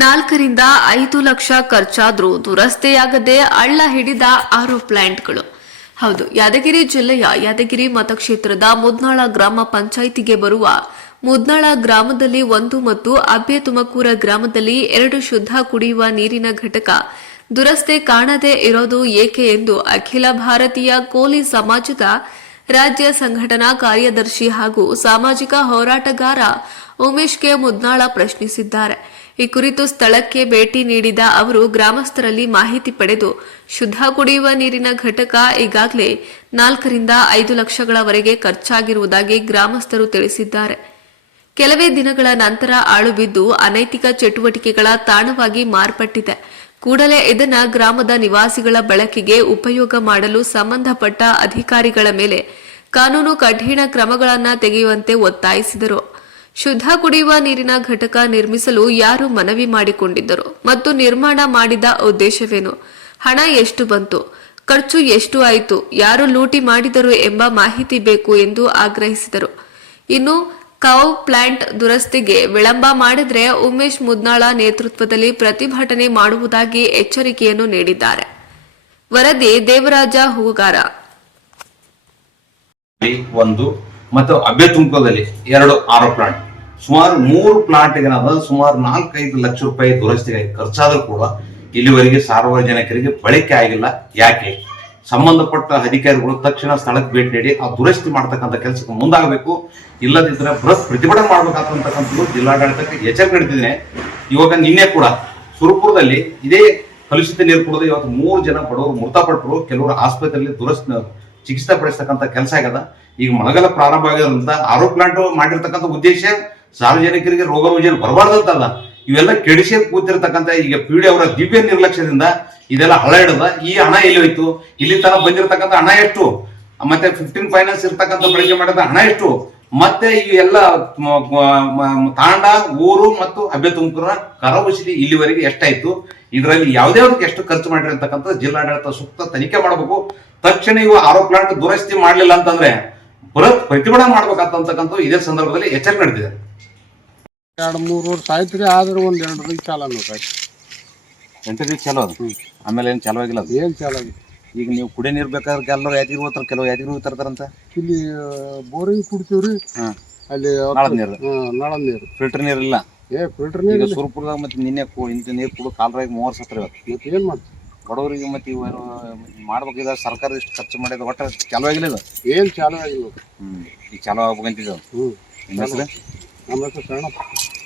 ನಾಲ್ಕರಿಂದ ಐದು ಲಕ್ಷ ಖರ್ಚಾದ್ರೂ ದುರಸ್ತಿಯಾಗದೆ ಅಳ್ಳ ಹಿಡಿದ ಆರು ಪ್ಲಾಂಟ್ಗಳು ಹೌದು, ಯಾದಗಿರಿ ಜಿಲ್ಲೆಯ ಯಾದಗಿರಿ ಮತಕ್ಷೇತ್ರದ ಮುದ್ನಾಳ ಗ್ರಾಮ ಪಂಚಾಯಿತಿಗೆ ಬರುವ ಮುದ್ನಾಳ ಗ್ರಾಮದಲ್ಲಿ ಒಂದು ಮತ್ತು ಅಬ್ಬೆ ತುಮಕೂರ ಗ್ರಾಮದಲ್ಲಿ ಎರಡು ಶುದ್ಧ ಕುಡಿಯುವ ನೀರಿನ ಘಟಕ ದುರಸ್ತಿ ಕಾಣದೇ ಇರೋದು ಏಕೆ ಎಂದು ಅಖಿಲ ಭಾರತೀಯ ಕೋಲಿ ಸಮಾಜದ ರಾಜ್ಯ ಸಂಘಟನಾ ಕಾರ್ಯದರ್ಶಿ ಹಾಗೂ ಸಾಮಾಜಿಕ ಹೋರಾಟಗಾರ ಉಮೇಶ್ ಕೆ ಮುದ್ನಾಳ ಪ್ರಶ್ನಿಸಿದ್ದಾರೆ. ಈ ಕುರಿತು ಸ್ಥಳಕ್ಕೆ ಭೇಟಿ ನೀಡಿದ ಅವರು, ಗ್ರಾಮಸ್ಥರಲ್ಲಿ ಮಾಹಿತಿ ಪಡೆದು ಶುದ್ಧ ಕುಡಿಯುವ ನೀರಿನ ಘಟಕ ಈಗಾಗಲೇ ನಾಲ್ಕರಿಂದ ಐದು ಲಕ್ಷಗಳವರೆಗೆ ಖರ್ಚಾಗಿರುವುದಾಗಿ ಗ್ರಾಮಸ್ಥರು ತಿಳಿಸಿದ್ದಾರೆ. ಕೆಲವೇ ದಿನಗಳ ನಂತರ ಆಳುಬಿದ್ದು ಅನೈತಿಕ ಚಟುವಟಿಕೆಗಳ ತಾಣವಾಗಿ ಮಾರ್ಪಟ್ಟಿದೆ. ಕೂಡಲೇ ಇದನ್ನ ಗ್ರಾಮದ ನಿವಾಸಿಗಳ ಬಳಕೆಗೆ ಉಪಯೋಗ ಮಾಡಲು ಸಂಬಂಧಪಟ್ಟ ಅಧಿಕಾರಿಗಳ ಮೇಲೆ ಕಾನೂನು ಕಠಿಣ ಕ್ರಮಗಳನ್ನು ತೆಗೆಯುವಂತೆ ಒತ್ತಾಯಿಸಿದರು. ಶುದ್ಧ ಕುಡಿಯುವ ನೀರಿನ ಘಟಕ ನಿರ್ಮಿಸಲು ಯಾರು ಮನವಿ ಮಾಡಿಕೊಂಡಿದ್ದರು ಮತ್ತು ನಿರ್ಮಾಣ ಮಾಡಿದ ಉದ್ದೇಶವೇನು? ಹಣ ಎಷ್ಟು ಬಂತು? ಖರ್ಚು ಎಷ್ಟು ಆಯಿತು? ಯಾರು ಲೂಟಿ ಮಾಡಿದರು ಎಂಬ ಮಾಹಿತಿ ಬೇಕು ಎಂದು ಆಗ್ರಹಿಸಿದರು. ಇನ್ನು ಕೌ ಪ್ಲಾಂಟ್ ದುರಸ್ತಿಗೆ ವಿಳಂಬ ಮಾಡಿದ್ರೆ ಉಮೇಶ್ ಮುದ್ನಾಳ ನೇತೃತ್ವದಲ್ಲಿ ಪ್ರತಿಭಟನೆ ಮಾಡುವುದಾಗಿ ಎಚ್ಚರಿಕೆಯನ್ನು ನೀಡಿದ್ದಾರೆ. ವರದಿ ದೇವರಾಜ ಹೂಗಾರ. ಒಂದು ಮತ್ತು ಅಬ್ಬೆ ತುಮಕೂರದಲ್ಲಿ ಎರಡು ಆರೋ ಪ್ಲಾಂಟ್. ಸುಮಾರು ಮೂರು ಪ್ಲಾಂಟ್ ಏನದ ಸುಮಾರು ನಾಲ್ಕೈದು ಲಕ್ಷ ರೂಪಾಯಿ ದುರಸ್ತಿಗೆ ಖರ್ಚಾದರೂ ಕೂಡ ಇಲ್ಲಿವರೆಗೆ ಸಾರ್ವಜನಿಕರಿಗೆ ಬಳಕೆ ಆಗಿಲ್ಲ. ಯಾಕೆ? ಸಂಬಂಧಪಟ್ಟ ಅಧಿಕಾರಿಗಳು ತಕ್ಷಣ ಸ್ಥಳಕ್ಕೆ ಭೇಟಿ ನೀಡಿ ಆ ದುರಸ್ತಿ ಮಾಡ್ತಕ್ಕಂಥ ಕೆಲಸಕ್ಕೆ ಮುಂದಾಗಬೇಕು. ಇಲ್ಲದಿದ್ದರೆ ಬೃಹತ್ ಪ್ರತಿಭಟನೆ ಮಾಡ್ಬೇಕಾಗ್ತಕ್ಕಂಥದ್ದು ಜಿಲ್ಲಾಡಳಿತಕ್ಕೆ ಎಚ್ಚರಿಕೆ ನೀಡ್ತಿದ್ದೇನೆ. ಇವಾಗ ನಿನ್ನೆ ಕೂಡ ಸುರಪುರದಲ್ಲಿ ಇದೇ ಕಲುಷಿತ ನೀರು ಕುಡಿದು ಇವತ್ತು ಮೂರು ಜನ ಬಡವರು ಮೃತಪಟ್ಟರು. ಕೆಲವರು ಆಸ್ಪತ್ರೆಯಲ್ಲಿ ದುರಸ್ತಿ ಚಿಕಿತ್ಸೆ ಪಡಿಸ್ತಕ್ಕಂಥ ಕೆಲಸ ಆಗ್ಯದ. ಈಗ ಮಳೆಗಾಲ ಪ್ರಾರಂಭ ಆಗಿರೋದ್ರಿಂದ ಆರೋ ಪ್ಲಾಂಟ್ ಮಾಡಿರ್ತಕ್ಕಂಥ ಉದ್ದೇಶ ಸಾರ್ವಜನಿಕರಿಗೆ ರೋಗ ರುಜಿನ ಬರಬಾರ್ದಂತಲ್ಲ, ಇವೆಲ್ಲ ಕೆಡಿಸಿ ಕೂತಿರ್ತಕ್ಕಂಥ ಈಗ ಪಿಡಿ ಅವರ ದಿವ್ಯ ನಿರ್ಲಕ್ಷ್ಯದಿಂದ ಇದೆಲ್ಲ ಹಳ ಹಿಡದ. ಈ ಹಣ ಎಲ್ಲಿ ಹೋಯ್ತು? ಇಲ್ಲಿ ತನಕ ಬಂದಿರತಕ್ಕಂಥ ಹಣ ಎಷ್ಟು? ಮತ್ತೆ ಫಿಫ್ಟೀನ್ ಫೈನಾನ್ಸ್ ಇರ್ತಕ್ಕಂಥ ಬಳಕೆ ಮಾಡಿದ ಹಣ ಎಷ್ಟು? ಮತ್ತೆ ಈ ಎಲ್ಲ ತಾಂಡ, ಊರು ಮತ್ತು ಅಭ್ಯ ತುಮಕೂರ ಕರವಶಿಲಿ ಇಲ್ಲಿವರೆಗೆ ಎಷ್ಟಾಯ್ತು? ಇದರಲ್ಲಿ ಯಾವುದೇ ಎಷ್ಟು ಖರ್ಚು ಮಾಡಿರ್ತಕ್ಕಂಥ ಜಿಲ್ಲಾಡಳಿತ ಸೂಕ್ತ ತನಿಖೆ ಮಾಡಬೇಕು. ತಕ್ಷಣ ಇವು ಆರೋ ಪ್ಲಾಂಟ್ ದುರಸ್ತಿ ಮಾಡಲಿಲ್ಲ ಅಂತಂದ್ರೆ ಬೃಹತ್ ಪ್ರತಿಭಟನೆ ಮಾಡ್ಬೇಕಂತಕ್ಕಂಥ ಇದೇ ಸಂದರ್ಭದಲ್ಲಿ ಎಚ್ಚರಿಕೆ ನೀಡಿದೆ ಎರಡು ಮೂರು ವರ್ಷ ಆಯ್ತು ರೀ ಆದ್ರೆ ಒಂದು ಎರಡು ರೀ ಚಾಲ ಎಂಟು ಎಂಟು ಚಲೋ ಅದು? ಆಮೇಲೆ ಏನು ಚಲೋ ಆಗಿಲ್ಲ ಅದು? ಏನು ಚಾಲ ಆಗಿದೆ ಈಗ ನೀವು ಕುಡಿ ನೀರು ಬೇಕಾದ್ರೆ ಕೆಲವರು ಯಾತಿಗೆ ಹೋಗ್ತಾರೆ ಕೆಲವು ಯಾತಿಗೆ ತರ್ತಾರಂತ? ಇಲ್ಲಿ ಬೋರಿಂಗ್ ಕುಡ್ತೀವಿ ರೀ. ಹಾಂ. ಅಲ್ಲಿ ನಳದ ನೀರು? ನಳ ನೀರು. ಫಿಲ್ಟರ್ ನೀರಿಲ್ಲ ಏ ಫಿಲ್ಟರ್ ಈಗ ನೀರು ಸುರಪುರದಾಗ ಮತ್ತೆ ನಿನ್ನೆ ಕು- ಇಂಥ ನೀರು ಕುಡು ಕಾಲರಾಗಿ ಮೂವತ್ತು ಸತ್ರ ಇವತ್ತು. ಮತ್ತೆ ಏನು ಮಾಡ್ತೀವಿ ಬಡವರಿಗೆ ಮತ್ತೆ ಇವ ಮಾಡ್ಬೇಕಿದ ಸರ್ಕಾರ ಇಷ್ಟು ಖರ್ಚು ಮಾಡಿದ ಒಟ್ಟು ಚಲೋ ಆಗಿಲ್ಲ ಇದು? ಏನು ಚಾಲು ಆಗಿಲ್ಲ. ಹ್ಮ್. ಈಗ ಚಾಲೂ ಆಗ್ಬೇಕಂತಿದ್ದು ಹ್ಞೂ 俺们 not.